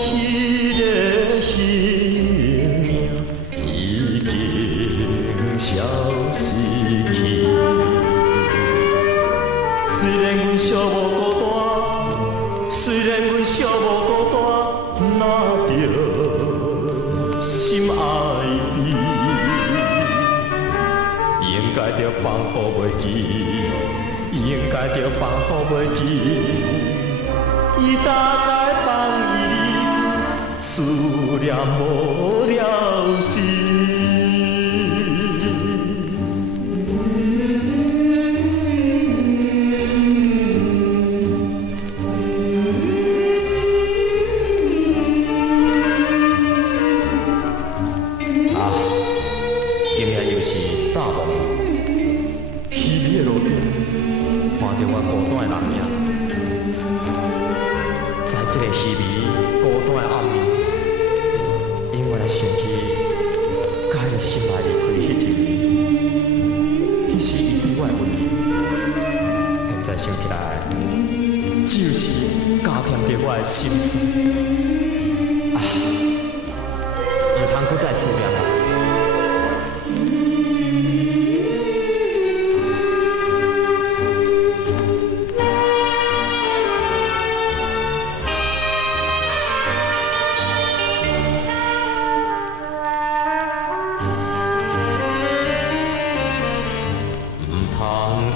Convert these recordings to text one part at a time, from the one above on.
迄个生命已经消失去。虽然阮寂寞孤单，虽然阮寂寞孤单，若着心爱你，应该着放乎袂记，应该着放乎袂记。伊大概放伊，思念无了时。今日又是大梦，稀微的路顶，看到我孤单的人影。在这个稀微孤单的暗暝，因我来想起，甲迄个心爱离开迄一年，迄时伊对我的温柔，现在想起来，只有是加添着我的心事。唔通搁再思念啦。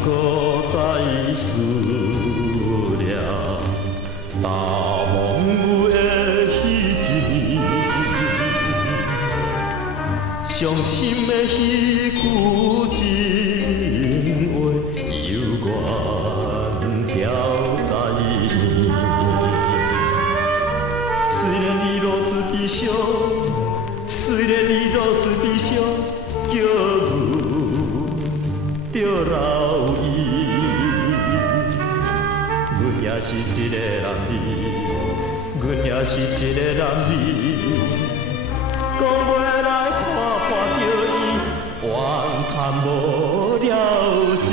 搁再思念大梦有的彼一年，伤心的彼句情话，犹原飘在耳。虽然你如此悲伤，虽然你如此悲伤，叫阮着留意。阮也是一个男儿，阮也是一个男儿，讲袂来看着伊，怨叹无了时。